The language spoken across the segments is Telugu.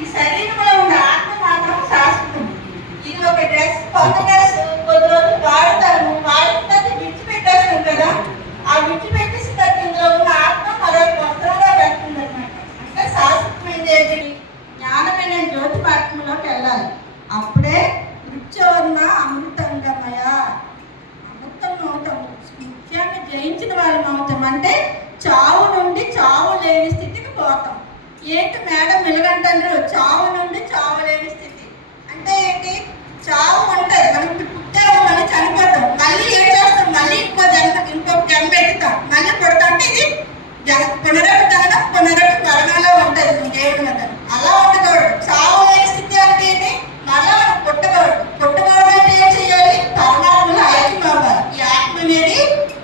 ఈ శరీరంలో ఉన్న ఆత్మ మాత్రం శాశ్వతం. ఇది ఒక డ్రెస్, కొత్త డ్రెస్ కొద్ది రోజులు వాడతాము, వాడిన తర్వాత విడిచిపెట్టేస్తాం కదా. ఆ విడిచిపెట్టేసిన తర్వాత ఇందులో ఉన్న ఆత్మ మరొక వస్త్రంలో వెళ్తుంది అనమాట. అంటే శాశ్వతమైనది ఏంటి? జ్ఞానమైన జ్యోతి మార్గంలోకి వెళ్ళాలి. అప్పుడే మృత్యువర్ణ అమృతంగమయ, అమృతం అవుతాం. ముఖ్యంగా జయించిన వాళ్ళం అవుతాం. అంటే చావు నుండి చావు లేని స్థితికి పోతాం. ఏంటి మేడం వెలుగంటారు? చావు నుండి చావు లేని స్థితి అంటే ఏంటి? చావు ఉంటుంది, మనకి పుట్టాము, మళ్ళీ చనిపోతాం, మళ్ళీ ఏం చేస్తాం? మళ్ళీ ఇంకో జన్మ ఎత్తుతాం, మళ్ళీ పుడతాం. అంటే ఇది పునరపి ఉంటుంది దేవుడు కదా. అలా ఉండకూడదు. చావు లేని స్థితి అంటే ఏంటి? మళ్ళా మనం పుట్టకూడదు. పుట్టకూడదు అంటే ఏం చేయాలి? పరమాత్మలో ఐక్యం అవ్వాలి. ఈ ఆత్మ అనేది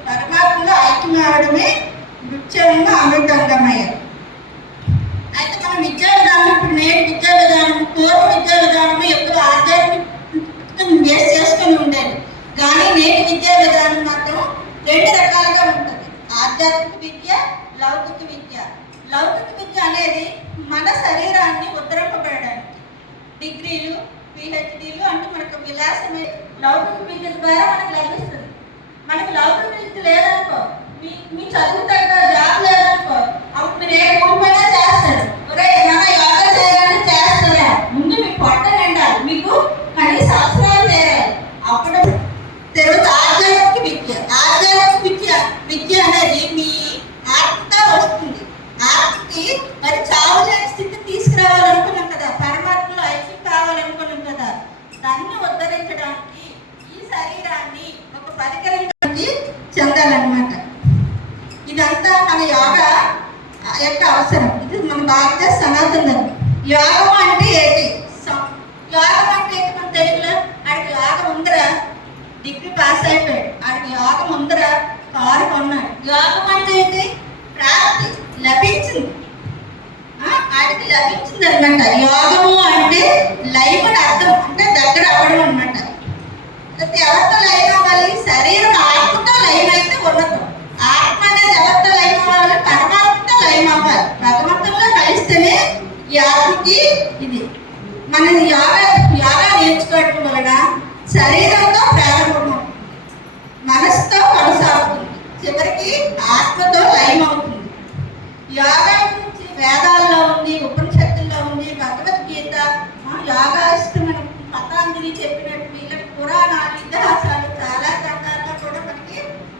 పరమాత్మలో ఐక్యం అవ్వడమే నృత్యంగా అమృతంగమయ్య. అయితే మన విద్యా విధానం, ఇప్పుడు నేటి విద్యా విధానం, పూర్వ విద్యా విధానం ఎక్కువ ఆధ్యాత్మిక బేస్ చేసుకొని ఉండేది. కానీ నేటి విద్యా విధానం మాత్రం రెండు రకాలుగా ఉంటుంది. ఆధ్యాత్మిక విద్య, లౌకిక విద్య. లౌకిక విద్య అనేది మన శరీరాన్ని ఉద్ధరింపబడడానికి డిగ్రీలు, పిహెచ్డీలు అంటే మనకు విలాసమే లౌకిక విద్య ద్వారా మనకు లభిస్తుంది. మనకు లౌకిక విద్య లేదనుకో, మీ చదువు తగ్గ జాబ్ లేదనుకో, అప్పుడు మీరు ఏ కూలిపైనా చేస్తారు. ఏమైనా యోగా చేయాలని చేస్తారా? ముందు మీకు పొట్ట నిండాలి, మీకు కనీస అవసరాలు తీరాలి. అప్పుడు తెలుగు ఆధ్యాత్మిక విద్య. ఆధ్యాత్మిక విద్య అనేది మీ ఆత్మతో వస్తుంది. ఆత్మకి మరి చావు లేని స్థితి తీసుకురావాలనుకున్నాం కదా, పరమాత్మలో ఐక్యం కావాలనుకున్నాం కదా. దాన్ని ఉద్ధరించడానికి ఈ శరీరాన్ని ఒక పరికరానికి చెందాలన్నమాట. ఇదంతా మన యోగా యొక్క అవసరం. ఇది మన భారతదేశ సనాతన యోగం అంటే ఏంటి? యోగం అంటే ఏంటి? మన తెలుగులో ఆడికి యోగం ఉందరా, డిగ్రీ పాస్ అయిపోయాడు, ఆడికి యోగం ఉందరా, కారు కొన్నాడు. యోగం అంటే ఏంటి? ప్రాప్తి, లభించింది, ఆడికి లభించింది అనమాట. యోగము అంటే లైవ్ అని అర్థం, అంటే దగ్గర అవ్వడం అనమాట. ఎవరితో లైవ్ అవ్వాలి? శరీరం ఆత్మతో లైవ్ అయితే ఉన్నతం. ఆత్మ అనేది ఎవరితో లైవ్ అవ్వాలి? పరమాత్మతో లైవ్ అవ్వాలి. భగవంతుల్లో కలిస్తేనే ఈ ఆత్మకి ఇది. మనం యోగా నేర్చుకోవడం వలన శరీరంతో ప్రారంభం, మనసుతో కొనసాగుతుంది, చివరికి ఆత్మతో లైవ్ అవుతుంది. యోగా గురించి వేదాల్లో ఉంది, ఉపనిషత్తుల్లో ఉంది, భగవద్గీత, యోగాష్టమని పతాంజలి చెప్పినట్టు ఇలా పురాణాలు, ఇతిహాసాలు చాలా రకాలుగా కూడా మనకి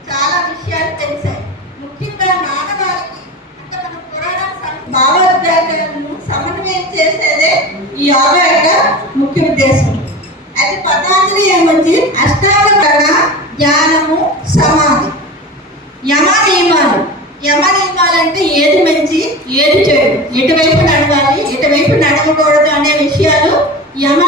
చాలా విషయాలు తెలిసాయి. ముఖ్యంగా మానవాళికి అంటే మన పురాణ భావోద్వేగాలను సమన్వయం చేసేదే ఈ యోగా యొక్క ముఖ్య ఉద్దేశం. అయితే పతాంజలి ఏమొచ్చి అష్టాంగ జ్ఞానము, సమాధి, యమ నియమాలు. యమ నియమాలు అంటే ఏది మంచి, ఏది చెడు, ఎటువైపు నడవాలి, ఎటువైపు నడవకూడదు అనే విషయాలు యమ